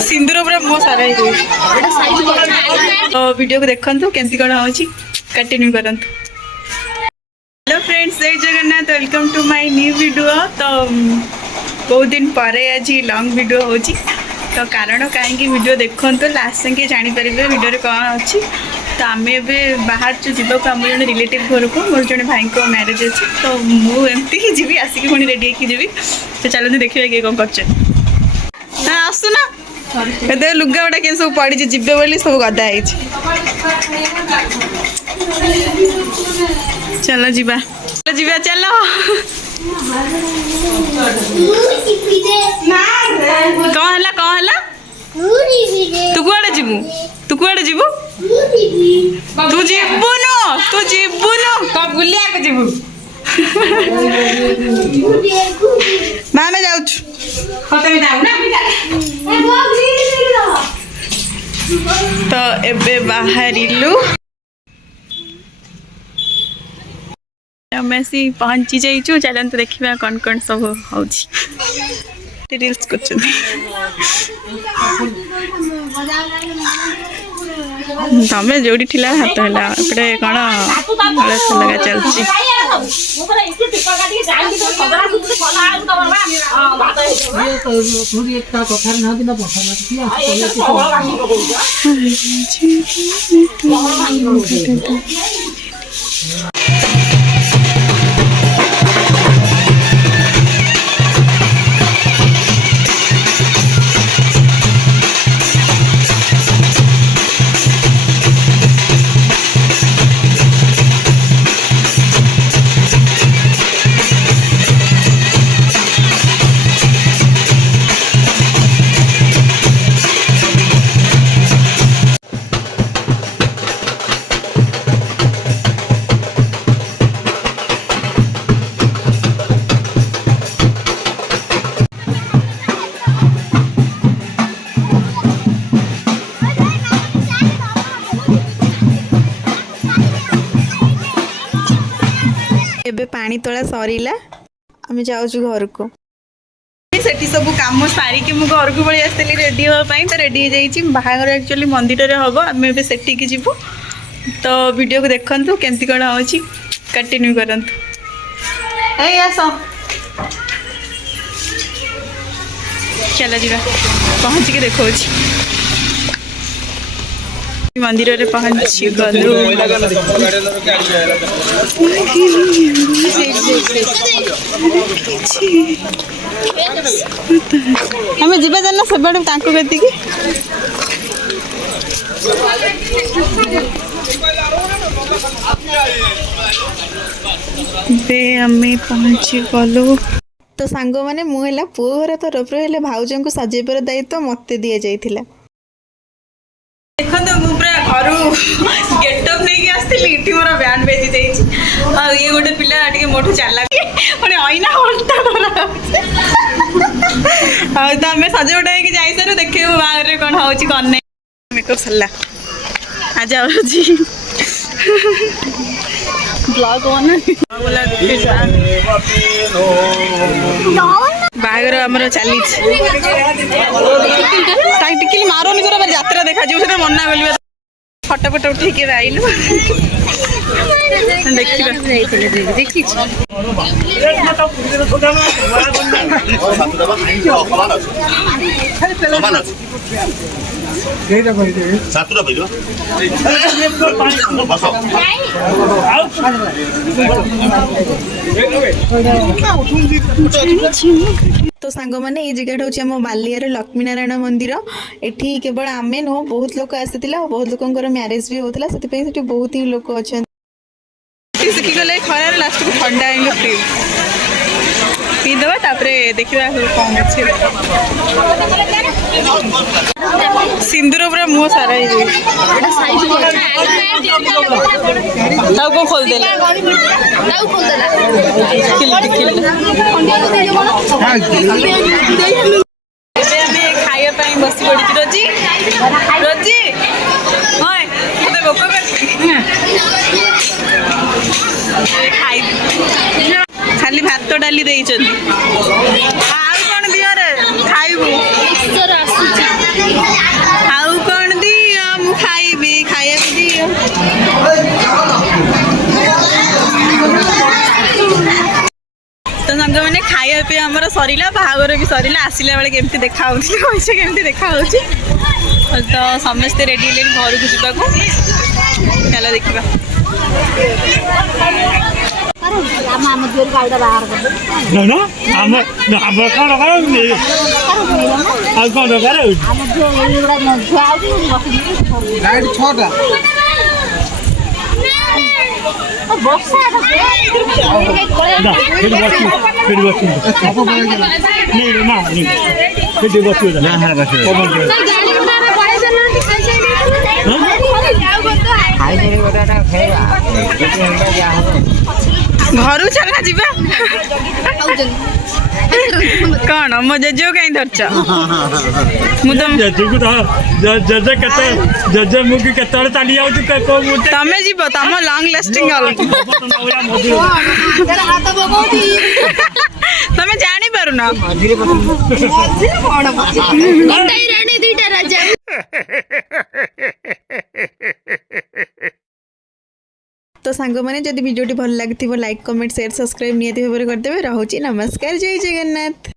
सिंदूर पूरा मुँह सारा ही तो वीडियो को देखते केमती कौन हो कंटिन्यू करंतु। हेलो फ्रेंड्स, जय Jagannath, welcome to my new video. तो बहुत दिन पर आज लॉन्ग वीडियो हो तो कारण कहीं वीडियो देखु लास्ट संगे जापर वीडियो कौन अच्छी। तो आम ए बाहर जीवा आम जन रिलेटिव घर को मोर जड़े भाई को मैरिज अच्छी तो मुझे ही जी आसिक पुणी रेडी होगी जी। तो चलते देखिए किए कौन कर आसुना ए लुगा गुड़ा के सब पड़ी जीवे बोली सब गदा है। चलो जीवा जीवा चलो कौन है तू कुआड़े जीवु तू कुआड़े जीवु तू जीवुनु तो बुलिया को जीवु मां में जाऊ खतमे जाऊ ना तो एबे बाहरिलु मैं सी पहुंची जाइचु। चलते देखा कौन कौन सब हो रील्स कर तमें जो ठिला हाथ है एपटे कौन लगा चलती एबे पानी तोला सरीला आम जाऊँ घर को सेठी सब कम सारिकी मु घर को पलि आसली रेडी होगापी। तो रेडी हो जाइए बाहागर एक्चुअली मंदिर हम आम ए सेठी जीवु। तो वीडियो को देखु केमती कौन हो कंटिन्यू करंतु। आस चलो जी पहुँच के देखो मंदिर रे पहुँची गलु हमें जीवा जाना सब कति पहुँची गलु। तो सांग मैंने मुझे पुओ घर तरफ भाउज को सजेबार दायित्व मत दि जाइथिला। देखो मुझे घर गेटअप नहीं आसती इटी मोर बैंड बेजी जाइए ये गोटे पिला मोटू चला पुणी अईना उल्टा तो आम सजवटा हो जाइसारू देखे बाहर कौन हो कौन नहीं मेकअप सरला आज ब्लॉग बाहर आमर चली टिकिल मारोनी कर यात्रा देखा से मना कल फटो फटो उठे आइलु तो सांग मैंने ये जगह हूँ बालियार लक्ष्मी नारायण मंदिर। एठी केवल आमे नुह बहुत लोक आसी बहुत लोकर मैरेज भी होता से बहुत ही लोक अच्छा शिखिगले खरार लास्ट को ठंडा फ्री पीदे देखा कौन अच्छे सिंदूर पूरा मुँह सारा ही को खोलदे खाइबा बस पड़ी रोजी रोजी हाँ भोक खाली भात डाली पे आमर सरिला बाहागर भी सरिला आसिला बेले केमती देखा होछि पैसा केमती देखा होछि तो समस्ते रेडी हेले घर को जीवा को चलो देखिबा ଆମ ଦୁଆର ଗାଈଟା ବାହାର କରିଦେବୁ ନା ଆମ କଣ କରାଉନି ଆଉ କଣ କରାଉ ଆମ ଝିଅ ଏଇଗୁଡ଼ା ଝିଅ ଆଉଛି ବସିକି ଲାଇଟ୍ 6ଟା ବର୍ଷା घर चलना जीवा कौन मो जेजे कहीं धरच जजे केते जजे मुगी केतळे चाली जाउछु तमे जीव तम लॉन्ग लास्टिंग तमे जानी पारु ना तो सांग मैंने जदि वीडियो भल लगी लाइक कमेंट शेयर सब्सक्राइब नियति भाव करदे। रोची नमस्कार, जय जगन्नाथ।